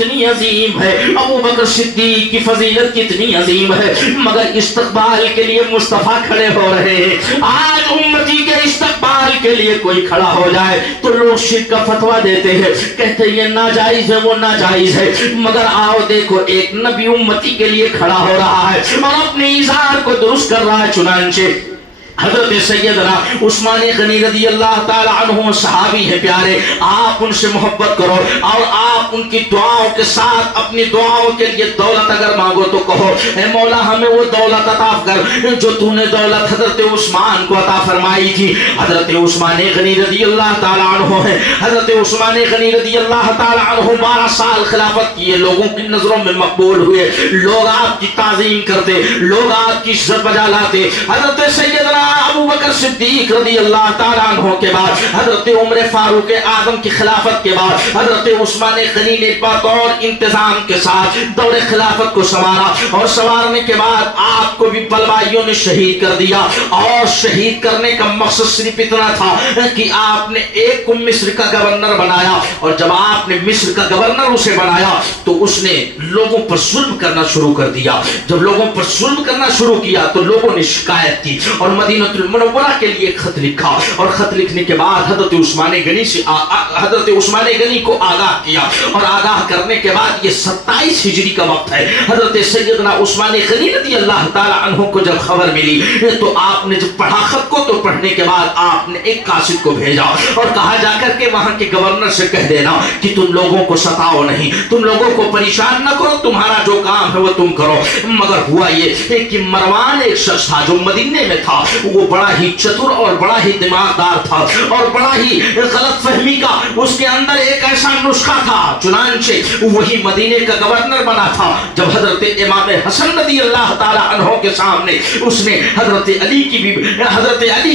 کتنی عظیم ہے، ابو بکر صدیق کی فضیلت کتنی عظیم ہے، مگر استقبال کے لیے مصطفیٰ کھڑے ہو رہے ہیں۔ آج امتی کے استقبال کے لیے کوئی کھڑا ہو جائے تو لوگ شرک کا فتویٰ دیتے ہیں، کہتے ہیں یہ ناجائز ہے، وہ ناجائز ہے، مگر آؤ دیکھو ایک نبی امتی کے لیے کھڑا ہو رہا ہے اور اپنے اظہار کو درست کر رہا ہے۔ چنانچہ حضرت سیدنا عثمان غنی رضی اللہ تعالی عنہ صحابی ہیں پیارے، آپ ان سے محبت کرو اور آپ ان کی دعاؤں کے ساتھ اپنی دعاؤں کے لیے دولت اگر مانگو تو کہو اے مولا ہمیں وہ دولت عطا کر جو تو نے دولت حضرت عثمان کو عطا فرمائی تھی۔ حضرت عثمان غنی رضی اللہ تعالی عنہ ہے، حضرت عثمان غنی رضی اللہ تعالی عنہ 12 سال خلافت کیے، لوگوں کی نظروں میں مقبول ہوئے، لوگ آپ کی تعظیم کرتے، لوگ آپ کی عزت بجا لاتے۔ حضرت سیدنا ابو بکر صدیق رضی اللہ تعالیٰ عنہ کے بعد، حضرت عمر فاروق اعظم کی خلافت کے بعد، حضرت عثمان غنی نے بطور انتظام کے ساتھ دور خلافت کو سنوارا اور سنوارنے کے بعد آپ کو بھی بلوائیوں نے شہید کر دیا، اور شہید کرنے کا مقصد صرف اتنا تھا کہ آپ نے ایک کو مصر کا گورنر بنایا، اور جب آپ نے مصر کا گورنر اسے بنایا تو اس نے لوگوں پر ظلم کرنا شروع کر دیا۔ جب لوگوں پر ظلم کرنا شروع کیا تو لوگوں نے شکایت کی اور مدینہ المنورہ کے لیے خط لکھا، اور خط لکھنے کے بعد حضرت عثمان غنی سے حضرت عثمان غنی کو آگاہ کیا، اور آگاہ کرنے کے بعد یہ 27 ہجری کا وقت ہے۔ حضرت سیدنا عثمان غنی رضی اللہ تعالی عنہ کو جب خبر ملی تو آپ نے جب پڑھا خط کو تو پڑھنے کے بعد آپ نے ایک قاصد کو بھیجا اور کہا جا کر کے وہاں کے گورنر سے کہہ دینا کہ تم لوگوں کو ستاؤ نہیں، تم لوگوں کو پریشان نہ کرو، تمہارا جو کام ہے وہ تم کرو۔ مگر ہوا یہ کہ مروان ایک شخص تھا جو مدینے میں تھا، وہ بڑا ہی چتر اور بڑا ہی دماغدار تھا اور بڑا ہی غلط فہمی کا اس کے اندر ایک ایسا نسخہ تھا، چنانچہ وہی مدینے کا گورنر بنا تھا۔ جب حضرت امام حسن رضی اللہ تعالی عنہ کے سامنے اس نے حضرت علی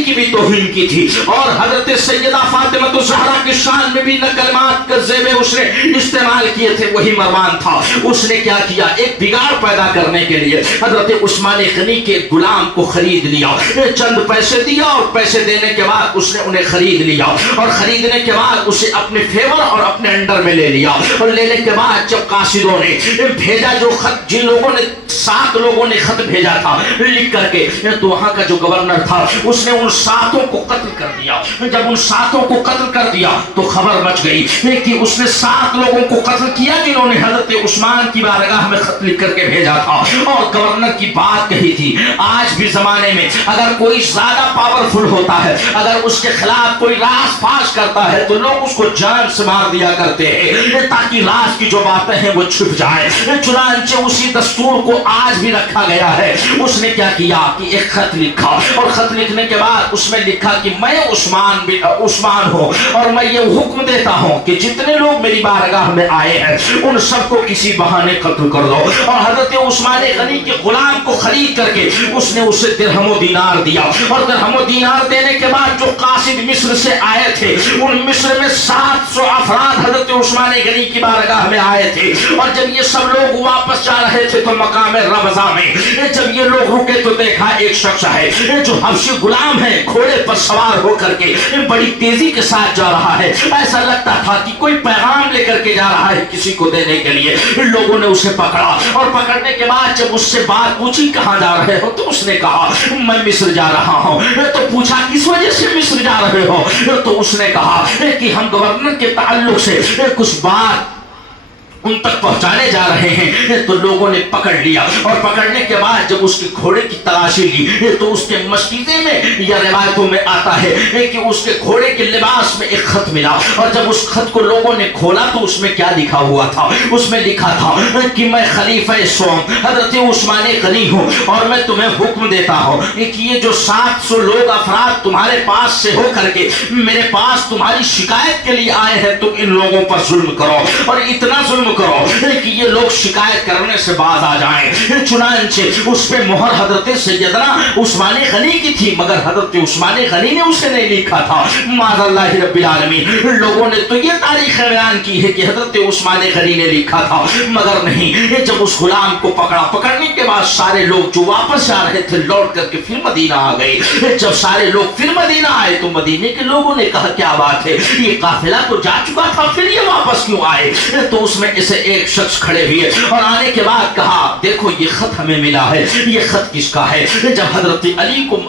کی بھی توہین کی تھی، اور حضرت سیدہ فاطمہ الزہرا کی شان میں بھی کلمات کا زیب اس نے استعمال کیے تھے، وہی مروان تھا۔ اس نے کیا کیا، ایک بگاڑ پیدا کرنے کے لیے حضرت عثمان غنی کے غلام کو خرید لیا، چند پیسے دیا اور پیسے دینے کے بعد اس نے انہیں خرید لیا، اور خریدنے کے بعد اسے اپنے فیور اور اپنے انڈر میں لے لیا، اور لینے کے بعد جب قاصدوں نے بھیجا جو خط، جن لوگوں نے 7 لوگوں نے خط بھیجا تھا لکھ کر کے، تو وہاں کا جو گورنر تھا اس نے ان 7 کو قتل کر دیا۔ جب ان 7 کو قتل کر دیا تو خبر مچ گئی کہ اس نے 7 لوگوں کو قتل کیا جنہوں نے حضرت عثمان کی بارگاہ میں خط لکھ کر کے بھیجا تھا اور گورنر کی بات کہی تھی۔ آج بھی زمانے میں اگر کوئی زیادہ پاورفل ہوتا ہے، اگر اس کے خلاف کوئی راز فاش کرتا ہے تو لوگ اس کو جان سے مار دیا کرتے ہیں تاکہ راز کی جو باتیں ہیں وہ چھپ جائیں۔ چنانچہ اسی دستور کو آج بھی رکھا گیا ہے۔ اس نے کیا کیا کہ ایک خط لکھا، اور خط لکھنے کے بعد اس میں لکھا کہ میں عثمان ہوں اور میں یہ حکم دیتا ہوں کہ جتنے لوگ میری بارگاہ میں آئے ہیں ان سب کو کسی بہانے قتل کر دو۔ اور حضرت عثمان غنی کے غلام کو خرید کر کے اس نے اسے درہم و دینار دیا، اور درہم و دینار دینے کے بعد جو قاصد مصر سے آئے تھے ان مصر میں 700 افراد حضرت عثمان غنی کی بارگاہ میں آئے تھے، اور جب یہ سب لوگ واپس جا رہے تھے تو مقام ربضہ میں جب یہ لوگ رکے تو دیکھا ایک شخص ہے جو حبشی غلام ہے، گھوڑے پر سوار ہو کر کے بڑی تیزی کے ساتھ جا رہا ہے، ایسا لگتا تھا کہ کوئی پیغام لے کر کے جا رہا ہے کسی کو دینے کے لیے۔ لوگوں نے اسے پکڑا، اور پکڑنے کے بعد جب اس سے بات پوچھی کہاں جا رہے ہو تو اس نے کہا میں مصر جا رہا ہوں۔ تو پوچھا کس وجہ سے مصر جا رہے ہو تو اس نے کہا کہ ہم گورنر کے تعلق سے کچھ بات ان تک پہنچانے جا رہے ہیں۔ تو لوگوں نے پکڑ لیا، اور پکڑنے کے بعد جب اس کے گھوڑے کی تلاشی لی تو اس کے مشکیزے میں یا روایتوں میں آتا ہے کہ اس کے گھوڑے کے لباس میں ایک خط ملا، اور جب اس خط کو لوگوں نے کھولا تو اس میں کیا لکھا ہوا تھا، اس میں لکھا تھا کہ میں خلیفہ سوم حضرت عثمان غنی ہوں، اور میں تمہیں حکم دیتا ہوں کہ یہ جو 700 لوگ افراد تمہارے پاس سے ہو کر کے میرے پاس تمہاری شکایت کے لیے آئے ہیں تو ان لوگوں پر ظلم کرو، اور اتنا ظلم کرو کہ یہ لوگ شکایت کرنے سے باز آ جائیں۔ چنانچہ اس پہ مہر حضرت سیدنا عثمان غنی کی تھی، مگر حضرت عثمان غنی نے اسے نہیں لکھا تھا، معاذ اللہ رب العالمین۔ لوگوں نے تو یہ تاریخ بیان کی ہے کہ حضرت عثمان غنی نے لکھا تھا، مگر نہیں۔ جب اس غلام کو پکڑا، پکڑنے کے بعد سارے لوگ جو واپس جا رہے تھے لوٹ کر کے پھر مدینہ آ گئے۔ جب سارے لوگ پھر مدینہ آئے تو مدینے کے لوگوں نے کہا کیا بات ہے، یہ قافلہ تو جا چکا تھا، پھر یہ واپس کیوں آئے؟ تو اس میں سے ایک شخص کھڑے ہوئے اور آنے کے بعد کہا دیکھو یہ خط ہمیں ملا ہے, یہ خط کس کا ہے؟ جب حضرت علی کو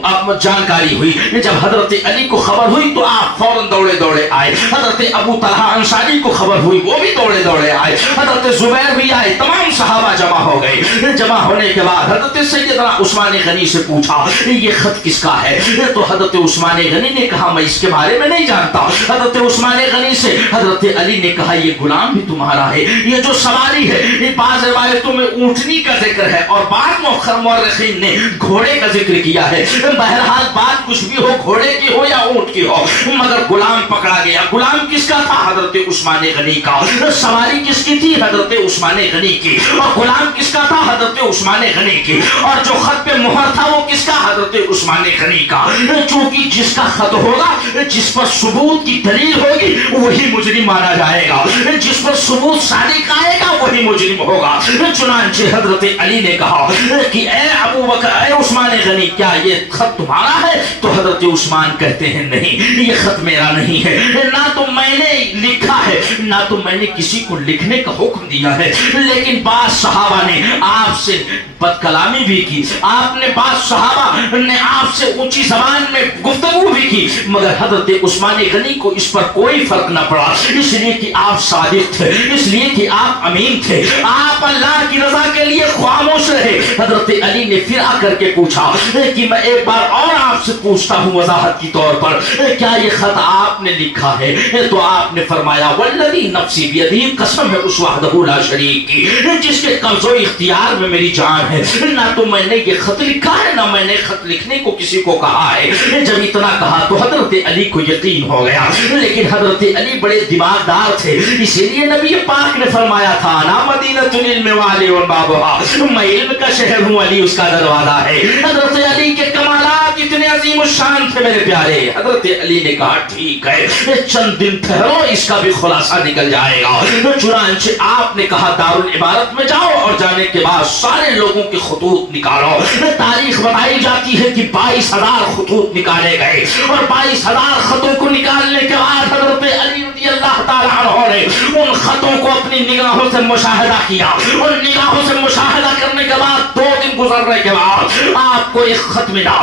جانکاری ہوئی, جب حضرت علی کو خبر ہوئی تو آپ فوراً دوڑے دوڑے آئے. حضرت ابو طلحہ انصاری کو خبر ہوئی, وہ بھی دوڑے دوڑے آئے. حضرت زبیر بھی آئے. تمام صحابہ جمع ہو گئے. جمع ہونے کے بعد حضرت سیدنا عثمان غنی سے پوچھا یہ خط کس کا ہے؟ تو حضرت عثمان غنی نے کہا میں اس کے بارے میں نہیں جانتا. حضرت عثمان غنی سے حضرت علی نے کہا یہ غلام بھی تمہارا ہے, یہ جو سواری ہے یہ بعض روایتوں میں اونٹنی کا ذکر ہے اور بعض مورخین نے گھوڑے کا ذکر کیا ہے. بہرحال بات کچھ بھی ہو, گھوڑے کی ہو یا اونٹ کی ہو, مگر غلام پکڑا گیا. غلام کس کا تھا؟ حضرت عثمان غنی کا. سواری کس کی تھی؟ حضرت عثمان غنی کی. اور غلام کس کا تھا؟ حضرت عثمان غنی کی. اور جو خط پہ مہر تھا وہ کس کا؟ حضرت عثمان غنی کا. چونکہ جس کا خط ہوگا, جس پر ثبوت کی دلیل ہوگی وہی مجرم مانا جائے گا, جس پر ثبوت صادق آئے گا وہی مجرم ہوگا. چنانچہ حضرت علی نے کہا کہ اے ابو بکر, اے عثمان غنی, کیا یہ خط تمہارا ہے؟ تو حضرت عثمان کہتے ہیں نہیں, یہ خط میرا نہیں ہے, نہ تو میں نے لکھا ہے, نہ تو میں نے کسی کو لکھنے کا حکم دیا ہے. لیکن بعض صحابہ نے آپ سے بد کلامی بھی کی, آپ نے بعض صحابہ نے آپ سے اونچی زبان میں گفتگو بھی کی, مگر حضرت عثمان غنی کو اس پر کوئی فرق نہ پڑا, اس لیے کہ آپ صادق تھے, اس لیے کہ آپ امین تھے, آپ اللہ کی رضا کے لیے خاموش رہے. حضرت علی نے پھر آ کر کے پوچھا کہ میں ایک بار اور آپ سے پوچھتا ہوں وضاحت کی طور پر, کیا یہ خط آپ نے لکھا ہے؟ تو آپ نے فرمایا والذی نفسی بیدی, قسم ہے اس وحدہ لا شریک کی جس کے قبض و اختیار میں میری جان ہے, نہ تو میں نے یہ خط لکھا ہے نہ میں نے خط لکھنے کو کسی کو کہا ہے. جب اتنا کہا تو حضرت علی کو یقین ہو گیا, لیکن حضرت علی بڑے دماغدار تھے, اسی لیے نبی پاک نے فرمایا تھا نا مدینۃ العلم والی بابھا, میں علم کا شہر ہوں, علی اس کا دروازہ ہے. حضرت علی کے کمالات اتنے عظیم الشان تھے میرے پیارے. حضرت علی نے کہا ٹھیک ہے, چند دن ٹھہرو, اس کا بھی خلاصہ نکل جائے گا. چنانچہ آپ نے کہا دارالعبارت میں جاؤ, اور جانے کے بعد سارے لوگوں کے خطوط نکالو. تاریخ بتائی جاتی ہے کہ 22,000 خطوط نکالے گئے, اور 22,000 خطوں کو نکالنے کے بعد حضرت علی رضی اللہ تعالیٰ عنہ نے ان خطوں کو اپنی نگاہوں سے مشاہدہ کیا. ان نگاہوں سے مشاہدہ کرنے کے بعد 2 دن گزرنے کے بعد آپ کو ایک خط ملا,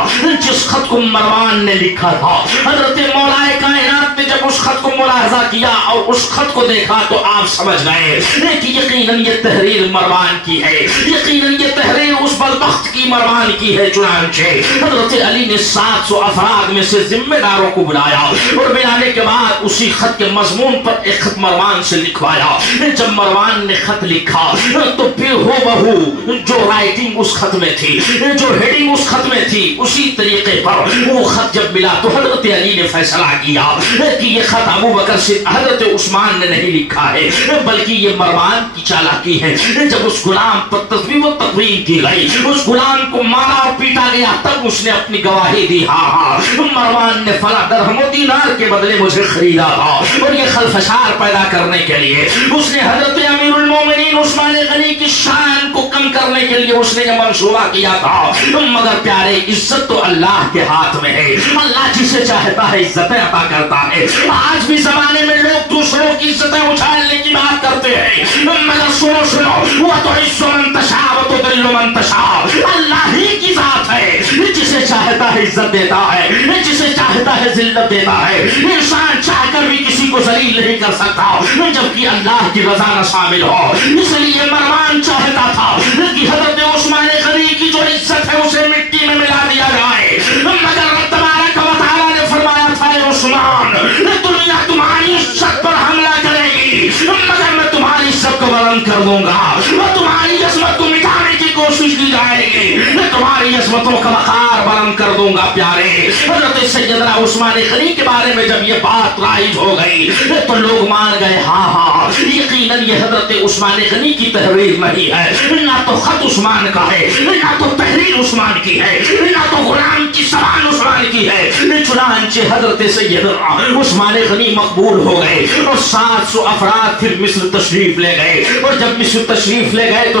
جس خط کو مروان نے لکھا تھا. حضرت مولا کائنات نے جب اس خط کو ملاحظہ کیا اور اس خط کو دیکھا تو آپ سمجھ گئے کہ یقیناً یہ تحریر مروان کی ہے, یقیناً یہ تحریر اس بدبخت کی مروان کی ہے. چنانچہ حضرت علی نے 700 افراد میں سے ذمہ داروں کو بلایا, اور بلانے کے بعد اسی خط کے مضمون پر ایک خط مروان سے لکھوایا. جب مروان نے خط لکھا تو پھر ہو بہو جو رائٹنگ اس خط میں تھی, جو ہیڈنگ اس خط میں تھی, اسی طریقے پر وہ خط جب ملا تو حضرت علی نے فیصلہ کیا کہ یہ خط ابو بکر سے حضرت عثمان نے نہیں لکھا ہے بلکہ یہ مروان کی چالاکی ہے. جب اس غلام پر تذبیح و تقویم کی گئی, اس غلام کو مارا اور پیٹا گیا, تب اس نے اپنی گواہی دی, ہاں ہاں مروان نے فلاں درہم و دینار کے بدلے مجھے خریدا تھا, اور یہ خلفشار پیدا کرنے کے لیے اس نے حضرت امیر المومنین عثمان غنی کی شان کو کم کرنے کے لیے اس نے یہ منصوبہ کیا تھا. مگر پیارے عزت تو اللہ کے ہاتھ میں ہے, اللہ جسے چاہتا ہے عزتیں عطا کرتا ہے. آج بھی زمانے میں لوگ دوسروں کی عزتیں اچھالنے کی بات کرتے ہیں, مگر سنو سنو, وَتُعِزُّ مَن تَشَاءُ وَتُذِلُّ مَن تَشَاءُ, اللہ ہی کی ذات ہے, جسے چاہتا ہے عزت دیتا ہے, جسے چاہتا ہے ذلت دیتا ہے. انسان چاہ کر بھی کسی کو ذلیل نہیں کر سکتا جبکہ اللہ کی رضا نہ شامل ہو. اس لیے مروان چاہتا تھا کہ حضرت عثمان غنی کی جو عزت ہے اسے مٹی میں ملا دیا جائے, مگر رب تبارک و تعالیٰ نے فرمایا تھا عثمان دنیا تمہاری عزت پر حملہ کرے گی, مگر میں تمہاری عزت کو بلند کر دوں گا, اور تمہاری عظمت کو مٹانے کی کوشش کی جائے گی, میں تمہاری عظمتوں کا وقار بلند کر دوں گا. پیارے حضرت سیدنا عثمان غنی کے بارے میں جب یہ بات رائج ہو گئی تو لوگ مان گئے, ہاں ہاں یقیناً یہ حضرت عثمان غنی کی تحریر نہیں ہے, نہ تو خط عثمان کا ہے, نہ تو تحریر عثمان کی ہے, نہ تو غلام کی زبان عثمان کی ہے. چنانچہ حضرت سیدنا عثمان غنی مقبول ہو گئے, اور 700 افراد پھر مصر تشریف لے گئے, اور جب مصر تشریف لے گئے تو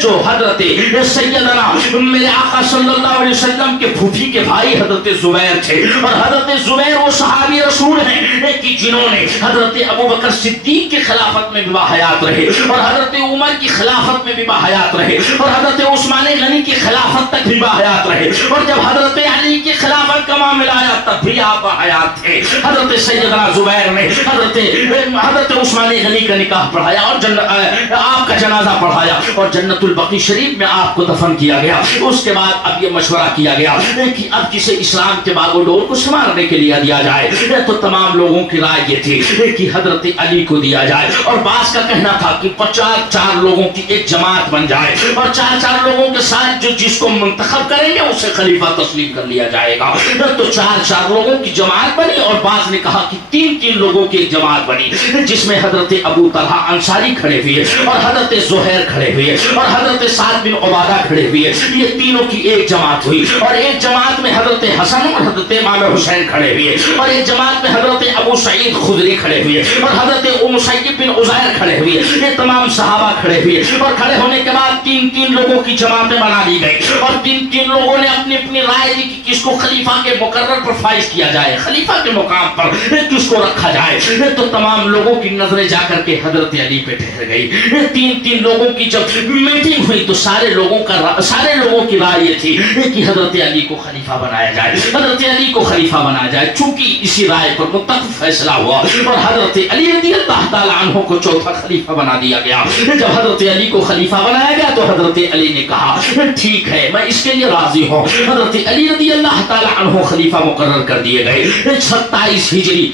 جو حضرت سیدنا میرے آقا صلی اللہ علیہ وسلم کے پھوپھی کے بھائی حضرت زبیر تھے، اور حضرت زبیر وہ صحابی رسول ہیں کہ جنہوں نے حضرت ابوبکر صدیق کی خلافت میں بھی باحیات رہے، اور حضرت عمر کی خلافت میں بھی باحیات رہے، اور حضرت عثمان غنی کی خلافت تک بھی باحیات رہے، اور جب حضرت علی کی خلافت کا معاملہ آیا تب بھی آپ باحیات تھے۔ حضرت سیدنا زبیر نے حضرت عثمان غنی کا نکاح پڑھایا اور آپ کا جنازہ پڑھایا، اور جنت البقیع شریف میں آپ کو دفن کیا گیا۔ اس کے بعد اب یہ مشورہ کیا گیا کہ اب کسی اسلام کے باغ و ڈور کو سنوارنے کے لیے دیا جائے، تو تمام لوگوں کی رائے یہ تھی کہ حضرت علی کو دیا جائے، اور بعض کا کہنا تھا کہ 50 لوگوں کی ایک جماعت بن جائے، اور 4 لوگوں کے ساتھ جو جس کو منتخب کریں گے اسے خلیفہ تسلیم کر لیا جائے گا۔ تو 4 لوگوں کی جماعت بنی، اور بعض نے کہا کہ 3 لوگوں کی ایک جماعت بنی، جس میں حضرت ابو طلحہ انصاری کھڑے ہوئے، اور حضرت زہیر کھڑے ہوئے، اور حضرت سعد بن عبادہ کھڑے ہوئے۔ یہ تینوں کی ایک جماعت ہوئی، اور ایک جماعت میں حضرت حسن اور حضرت امام حسین کھڑے ہوئے، اور ایک جماعت میں حضرت ابو سعید خدری کھڑے ہوئے، اور حضرت مسیب بن عزیر کھڑے ہوئے۔ یہ تمام صحابہ کھڑے ہوئے، اور کھڑے ہونے کے بعد 3 لوگوں کی جماعتیں بنا لی گئی، اور 3 لوگوں نے اپنی اپنی رائے دی کہ کس کو خلیفہ کے مقرر پر فائز کیا جائے، خلیفہ کے مقام پر کس کو رکھا جائے۔ تو تمام لوگوں کی نظریں جا کر کے حضرت علی پہ ٹھہر گئی۔ 3 لوگوں کی جب میٹنگ ہوئی تو سارے لوگوں کی رائے یہ تھی کہ حضرت علی کو خلیفہ بنایا جائے، حضرت علی کو خلیفہ بنایا جائے۔ چونکہ اسی رائے پر متفق فیصلہ ہوا، اور حضرت علی رضی اللہ تعالی عنہ کو چوتھا خلیفہ بنا دیا گیا۔ جب حضرت علی کو خلیفہ بنایا گیا تو حضرت علی نے کہا ٹھیک ہے میں اس کے لیے راضی ہوں۔ حضرت علی رضی اللہ تعالی عنہ خلیفہ مقرر کر دیے گئے۔ 27 ہجری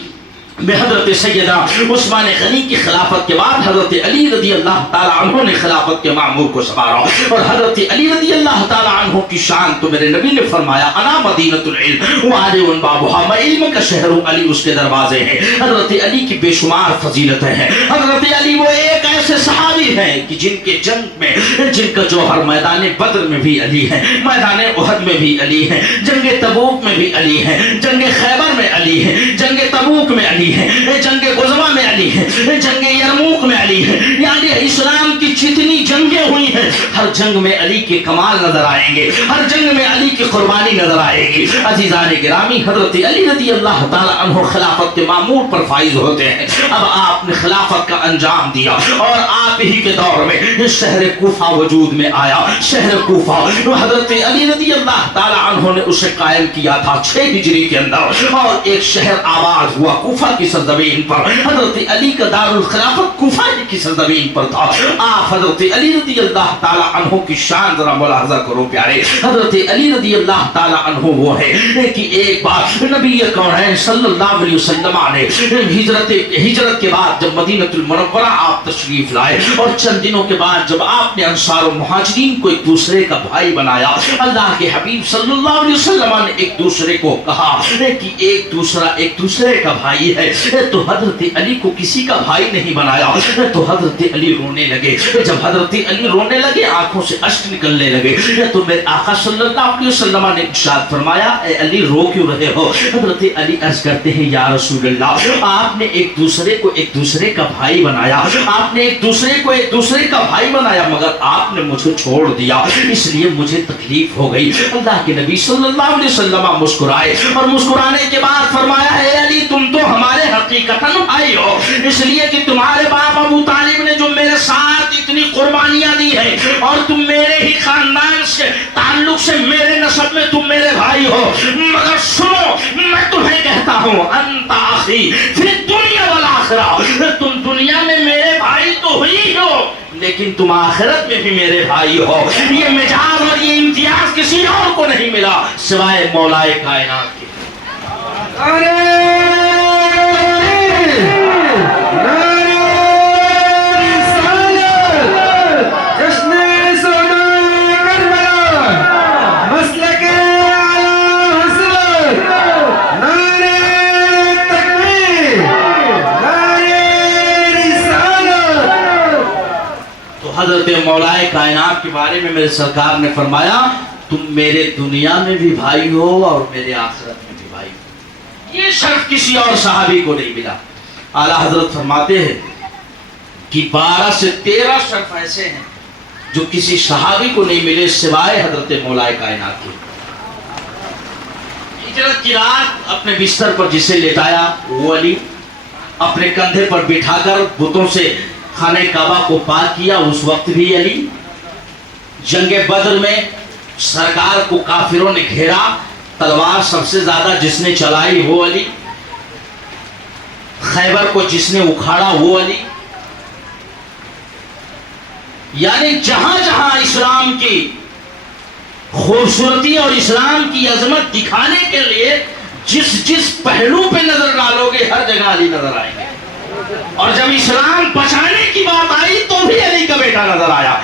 میں حضرت سیدنا عثمان غنی کی خلافت کے بعد حضرت علی رضی اللہ تعالی عنہ نے خلافت کے معمور کو سنبھالا، اور حضرت علی رضی اللہ تعالی عنہ کی شان تو میرے نبی نے فرمایا انا مدینۃ العلم وعلی بابها، میں علم کا شہر ہوں، علی اس کے دروازے ہیں۔ حضرت علی کی بے شمار فضیلتیں ہیں۔ حضرت علی وہ ایک ایسے صحابی ہیں کہ جن کے جنگ میں جن کا جوہر میدان بدر میں بھی علی ہے، میدان احد میں بھی علی ہے، جنگ تبوک میں بھی علی ہے، جنگ خیبر میں علی ہے، جنگ تبوک میں علی ہے، جنگ غزوہ میں علی ہے، جنگ یرموک میں علی ہے۔ یعنی اسلام کی جتنی جنگیں ہوئی ہیں ہر جنگ میں علی کے کمال نظر آئیں گے، ہر جنگ میں علی کی قربانی نظر آئے گی۔ عزیزان گرامی، حضرت علی رضی اللہ تعالی عنہ خلافت کے معمور پر فائز ہوتے ہیں۔ اب آپ نے خلافت کا انجام دیا، اور آپ ہی کے دور میں شہر کوفہ وجود میں آیا۔ شہر کوفہ حضرت علی رضی اللہ تعالی عنہ نے اسے قائم کیا تھا 6 ہجری کے اندر، اور ایک شہر آباد ہوا کوفہ کی سرزمین پر۔ حضرت علی کا دار الخلافت کوفہ کی سرزمین پر تھا۔ آپ حضرت علی رضی اللہ تعالی عنہ کی شان ذرا ملاحظہ کرو پیارے۔ حضرت علی رضی اللہ تعالی عنہ وہ ہے کہ ایک بار نبی کونین صلی اللہ علیہ وسلم نے ہجرت کے بعد جب مدینہ المنورہ آپ تشریف لائے، اور چند دنوں کے بعد جب آپ نے انصار و مہاجرین کو ایک دوسرے کا بھائی بنایا، اللہ کے حبیب صلی اللہ علیہ وسلم نے ایک دوسرے کو کہا کہ ایک دوسرے کا بھائی ہے، تو حضرت علی کو کسی کا بھائی نہیں بنایا۔ تو حضرت علی رونے لگے۔ جب حضرت علی رونے لگے آنکھوں سے اشک نکلنے لگے، تو میرے آقا صلی اللہ علیہ وسلم نے ارشاد فرمایا اے علی رو کیوں رہے ہو؟ حضرت علی عرض کرتے ہیں یا رسول اللہ، آپ نے ایک دوسرے کا بھائی بنایا، آپ نے ایک دوسرے کا بھائی بنایا، مگر آپ نے مجھے چھوڑ دیا، اس لیے مجھے تکلیف ہو گئی۔ اللہ کے نبی صلی اللہ علیہ وسلم مسکرائے، اور مسکرانے کے بعد فرمایا اے علی تم تو ہمارے حقیقتاً بھائی ہو، اس لیے کہ تمہارے باپ ابو طالب نے جو میرے ساتھ اتنی قربانیاں دی ہیں، اور تم میرے ہی خاندان سے تعلق سے میرے نسب میں تم میرے بھائی ہو، مگر سنو میں تمہیں کہتا ہوں انت اخی فی الدنیا والآخرہ، تم دنیا میں میرے بھائی تو ہوئی ہو لیکن تم آخرت میں بھی میرے بھائی ہو۔ یہ مجاز اور یہ امتیاز کسی اور کو نہیں ملا سوائے مولائے کائنات کے۔ حضرت مولائے کائنات کے بارے میں میرے سرکار نے فرمایا تم میرے دنیا میں بھی بھائی ہو اور میرے آخرت میں بھی بھائی ہو۔ یہ شرف کسی اور صحابی کو نہیں ملا۔ اعلیٰ حضرت فرماتے ہیں کہ 12 سے 13 شرف ایسے ہیں جو کسی صحابی کو نہیں ملے سوائے حضرت مولائے کائنات کے۔ ہجرت کی رات اپنے بستر پر جسے لٹایا وہ علی، اپنے کندھے پر بٹھا کر بتوں سے خانہ کعبہ کو پاک کیا اس وقت بھی علی، جنگ بدر میں سرکار کو کافروں نے گھیرا، تلوار سب سے زیادہ جس نے چلائی وہ علی، خیبر کو جس نے اکھاڑا وہ علی۔ یعنی جہاں جہاں اسلام کی خوبصورتی اور اسلام کی عظمت دکھانے کے لیے جس پہلو پہ نظر ڈالو گے ہر جگہ علی نظر آئیں گے، اور جب اسلام بچانے کی بات آئی تو بھی علی کا بیٹا نظر آیا۔